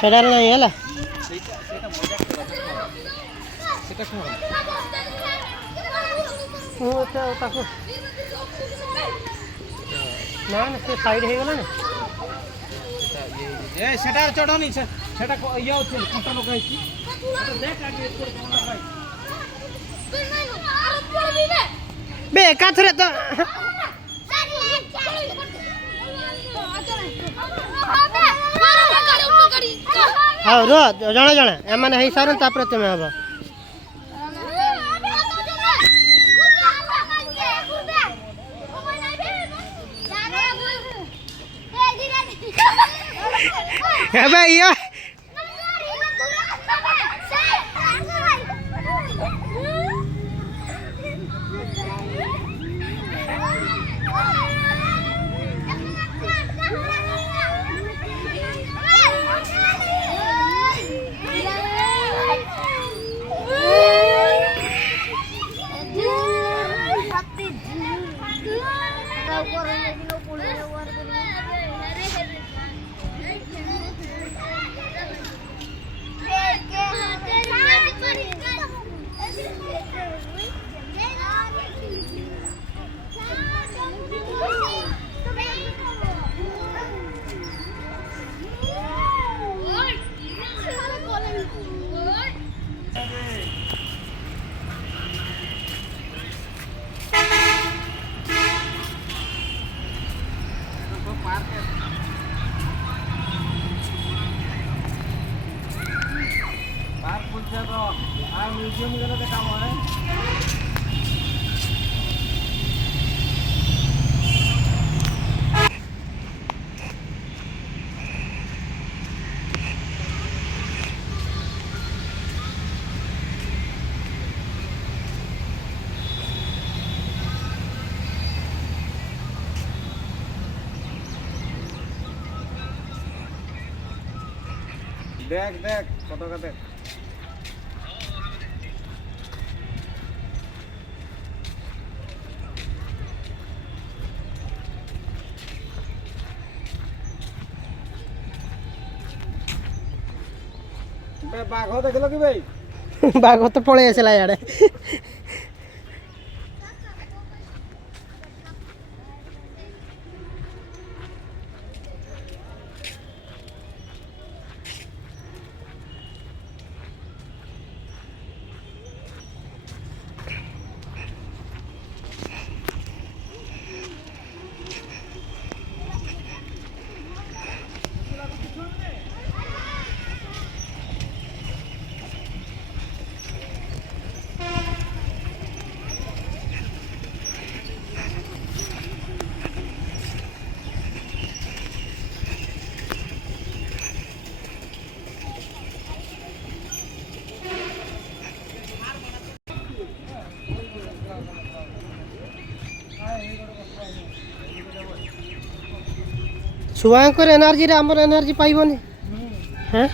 ସେଟାରେ ନାହିଁ ହେଲା ମୁଁ ତାକୁ ନା ନା ସେ ସାଇଡ୍ ହେଇଗଲାଣି ସେଟା ଚଢ଼ନି ସେଟା ଇଏ ଅଛି କଣ୍ଟା ଲଗା ହେଇଛି ବେ ଏକାଥରେ ତ ହଉ ରୁହ ଜଣେ ଜଣେ ଏମାନେ ହେଇସାରୁ ତାପରେ ତୁମେ ହବ ଏବେ ଇଏ म्यूजियम वगैरह का काम है देख देख फोटो का देख बाघ देख लो कि भाई बाघ तो पड़े आसला यार ଛୁଆଙ୍କର ଏନର୍ଜିରେ ଆମର ଏନର୍ଜି ପାଇବନି ହଁ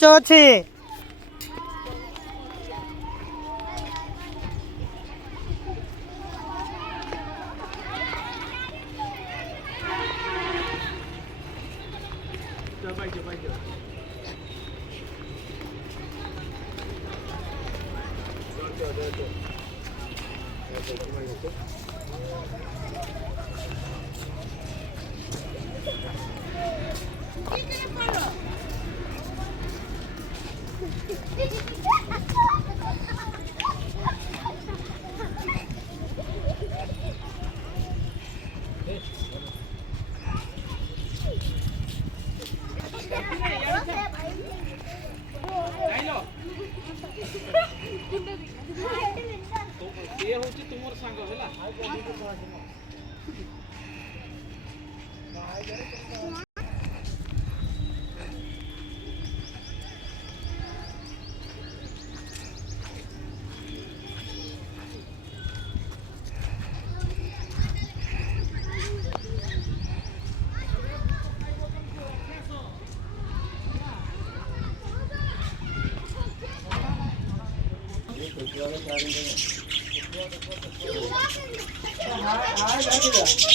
ମାଛ ଅଛି। ଯାଇଲ ଏ ହଉଛି ତୁମର ସାଙ୍ଗ ହେଲା।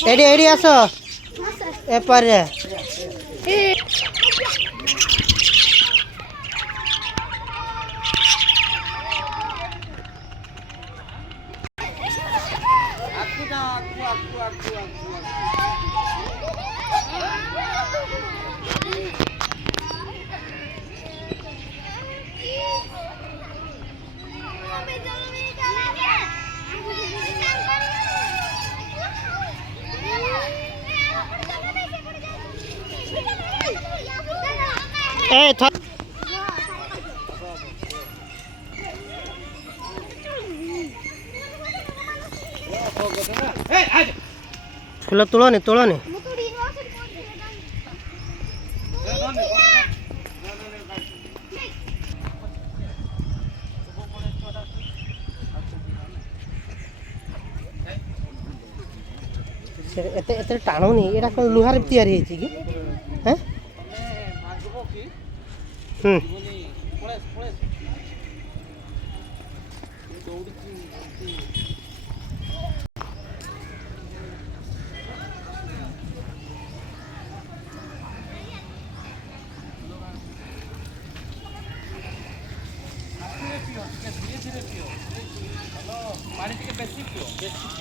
ଏଇଠି ଏଇଠି ଆସ ଏପାରେ। ଫୁଲ ତୁଳନି ତୁଳନି। ଏତେ ଏତେ ଟାଣୁନି। ଏଇଟା କ'ଣ ଲୁହାରେ ତିଆରି ହେଇଛି କି? ହଁ ହୁଁ ପାଣି ଟିକେ ବେଶୀ ପିଅ।